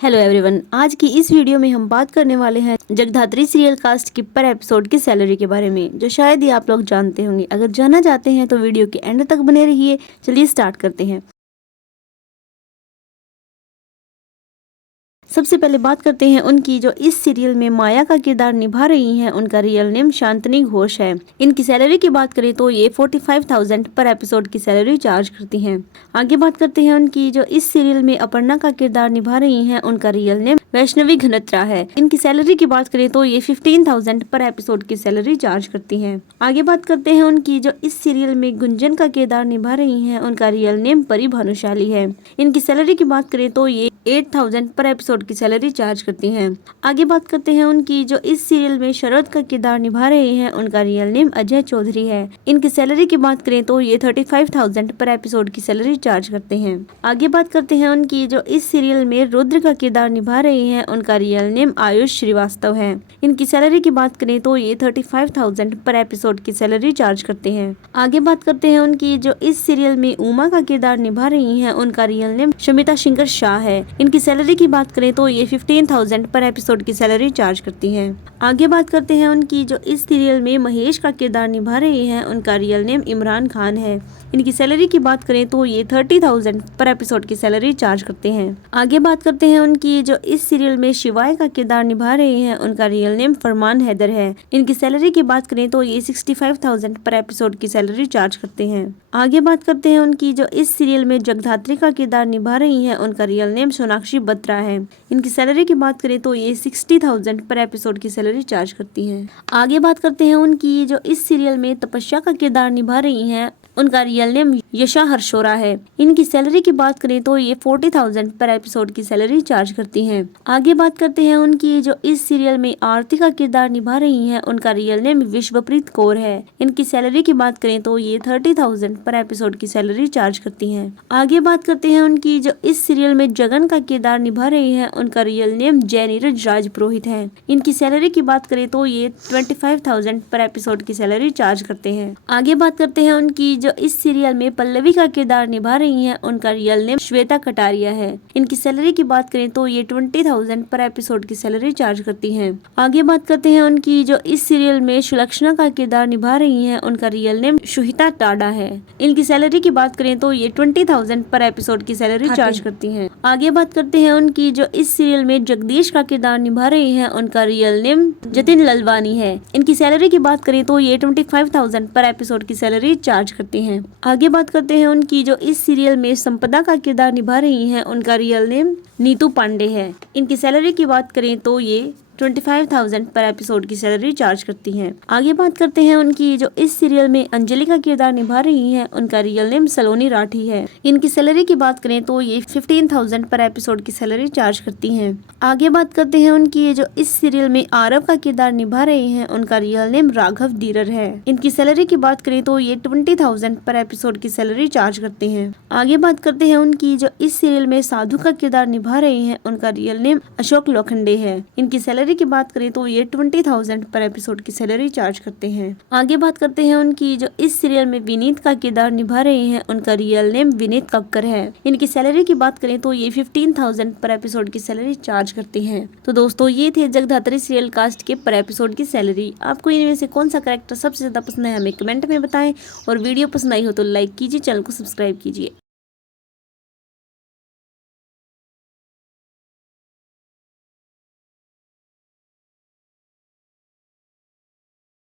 Hello everyone, आज की इस वीडियो में हम बात करने वाले हैं जगधात्री सीरियल कास्ट की पर एपिसोड की सैलरी के बारे में, जो शायद ही आप लोग जानते होंगे। अगर जानना चाहते हैं तो वीडियो के एंड तक बने रहिए। चलिए स्टार्ट करते हैं। सबसे पहले बात करते हैं उनकी जो इस सीरियल में माया का किरदार निभा रही हैं। उनका रियल नेम शांतनी घोष है। इनकी सैलरी की बात करें तो ये 45,000 पर एपिसोड की सैलरी चार्ज करती हैं। आगे बात करते हैं उनकी जो इस सीरियल में अपर्णा का किरदार निभा रही हैं। उनका रियल नेम वैष्णवी घनत्रा है। इनकी सैलरी की बात करें तो ये 15,000 पर एपिसोड की सैलरी चार्ज करती हैं। आगे बात करते हैं उनकी जो इस सीरियल में गुंजन का किरदार निभा रही हैं। उनका रियल नेम परी भानुशाली है। इनकी सैलरी की बात करें तो ये 8,000 पर एपिसोड की सैलरी चार्ज करती हैं। आगे बात करते हैं उनकी जो इस सीरियल में शरद का किरदार निभा रहे हैं। उनका रियल नेम अजय चौधरी है। इनकी सैलरी की बात करें तो ये 35,000 पर एपिसोड की सैलरी चार्ज करते हैं। आगे बात करते हैं उनकी जो इस सीरियल में रुद्र का किरदार निभा रही हैं। उनका रियल नेम आयुष श्रीवास्तव है। इनकी सैलरी की बात करें तो ये 35,000 पर एपिसोड की सैलरी चार्ज करते हैं। आगे बात करते हैं उनकी जो इस सीरियल में उमा का किरदार निभा रही हैं। उनका रियल नेम शमिता शिंगर शाह है। इनकी सैलरी की बात करें तो ये 15,000 पर एपिसोड की सैलरी चार्ज करती हैं। आगे बात करते हैं उनकी जो इस सीरियल में महेश का किरदार निभा रही हैं। उनका रियल नेम इमरान खान है। इनकी सैलरी की बात करें तो ये 30,000 पर एपिसोड की सैलरी चार्ज करते हैं। आगे बात करते हैं उनकी जो इस सीरियल में शिवाय का किरदार निभा रही हैं। उनका रियल नेम फरमान हैदर है। इनकी सैलरी की बात करें तो ये 65,000 पर एपिसोड की सैलरी चार्ज करते हैं। आगे बात करते हैं उनकी जो इस सीरियल में जगधात्री का किरदार निभा रही हैं। उनका रियल नेम सोनाक्षी बत्रा है। इनकी सैलरी की बात करें तो ये 60,000 पर एपिसोड की सैलरी चार्ज करती हैं। आगे बात करते हैं उनकी जो इस सीरियल में तपस्या का किरदार निभा रही हैं। उनका रियल नेम यशा हर्षोरा है। इनकी सैलरी की बात करें तो ये 40,000 पर एपिसोड की सैलरी चार्ज करती हैं। आगे बात करते हैं उनकी जो इस सीरियल में आरती का किरदार निभा रही हैं। उनका रियल नेम विश्वप्रीत कौर है। इनकी सैलरी की बात करें तो ये 30,000 पर एपिसोड की सैलरी चार्ज करती हैं। आगे बात करते हैं उनकी जो इस सीरियल में जगन का किरदार निभा रही हैं। उनका रियल नेम जयनीरज राज पुरोहित है। इनकी सैलरी की बात करें तो ये 25,000 पर एपिसोड की सैलरी चार्ज करते हैं। आगे बात करते हैं उनकी जो इस सीरियल में पल्लवी का किरदार निभा रही हैं। उनका रियल नेम श्वेता कटारिया है। इनकी सैलरी की बात करें तो ये 20,000 पर एपिसोड की सैलरी चार्ज करती हैं। आगे बात करते हैं उनकी जो इस सीरियल में सुलक्षणा का किरदार निभा रही हैं। उनका रियल नेम सुहिता टाडा है। इनकी सैलरी की बात करें तो ये 20,000 पर एपिसोड की सैलरी चार्ज करती हैं। आगे बात करते हैं उनकी जो इस सीरियल में जगदीश का किरदार निभा रही हैं। उनका रियल नेम जतिन ललवानी है। इनकी सैलरी की बात करें तो ये 25,000 पर एपिसोड की सैलरी चार्ज करती हैं। आगे बात करते हैं उनकी जो इस सीरियल में संपदा का किरदार निभा रही हैं। उनका रियल नेम नीतू पांडे है। इनकी सैलरी की बात करें तो ये 25,000 पर एपिसोड की सैलरी चार्ज करती हैं। आगे बात करते हैं उनकी जो इस सीरियल में अंजलि का किरदार निभा रही हैं। उनका रियल नेम सलोनी राठी है। इनकी सैलरी की बात करें तो ये 15,000 पर एपिसोड की सैलरी चार्ज करती हैं। आगे बात करते हैं उनकी जो इस सीरियल में आरव का किरदार निभा रहे हैं। उनका रियल नेम राघव धीरर है। इनकी सैलरी की बात करें तो ये 20,000 पर एपिसोड की सैलरी चार्ज करते हैं। आगे बात करते हैं उनकी जो इस सीरियल में साधु का किरदार निभा रहे हैं। उनका रियल नेम अशोक लोखंडे है। इनकी सैलरी की बात करें तो ये 20,000 पर एपिसोड की सैलरी चार्ज करते हैं। आगे बात करते हैं उनकी जो इस सीरियल में विनीत का किरदार निभा रहे हैं। उनका रियल नेम विनीत कक्कर है। इनकी सैलरी की बात करें तो ये 15,000 पर एपिसोड की सैलरी चार्ज करते हैं। तो दोस्तों, ये थे जगधात्री सीरियल कास्ट के पर एपिसोड की सैलरी। आपको इनमें से कौन सा कैरेक्टर सबसे ज्यादा पसंद है हमें कमेंट में बताएं, और वीडियो पसंद आई हो तो लाइक कीजिए, चैनल को सब्सक्राइब कीजिए।